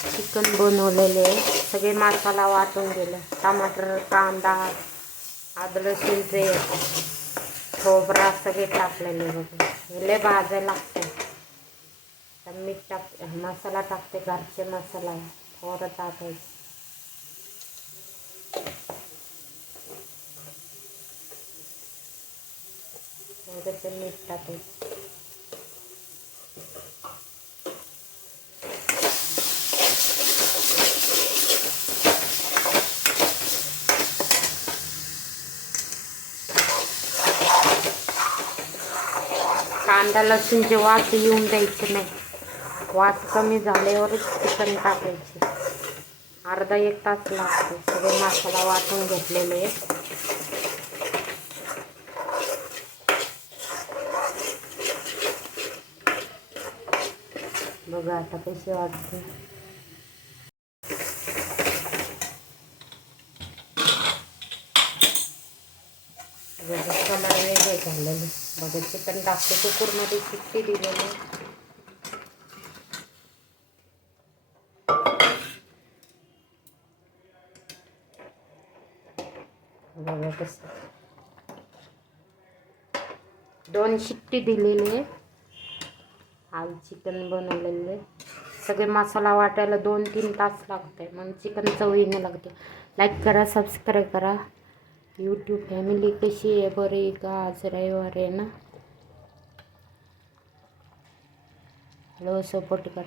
Chicken बनवलेले सगळे मसाला वाटून गेले. टमाटर, कांदा, आलं लसूण पेस्ट, खोबरा सगळे टाकलेले बघा. लय भाजायला लागते. तर मीठ टाक, मसाला टाकते, घरचे मसाला थोडं टाकायचं. थोडंसं मीठ टाकायचं. कांदा लसूणचे वास येऊन द्यायचे नाही. वास कमी झाल्यावरच चिकन टाकायचे. अर्धा एक तास लागतो. सगळे मसाला वाटून घेतलेले. बघा आता कसे वाटते. कलर वेगळे झालेले. बघा चिकन टाकते कुकरमध्ये शिट्टी दिलेली. बघा कसं 2 शिट्टी दिलेले. आज चिकन बनवलेले. सगळे मसाला वाटायला 2-3 तास लागते. मग चिकन चवीने लागते. लाईक करा, सबस्क्राईब करा. यूट्यूब फॅमिली कशी आहे, बरी का? आज रविवार आहे ना. हॅलो, सपोर्ट करा.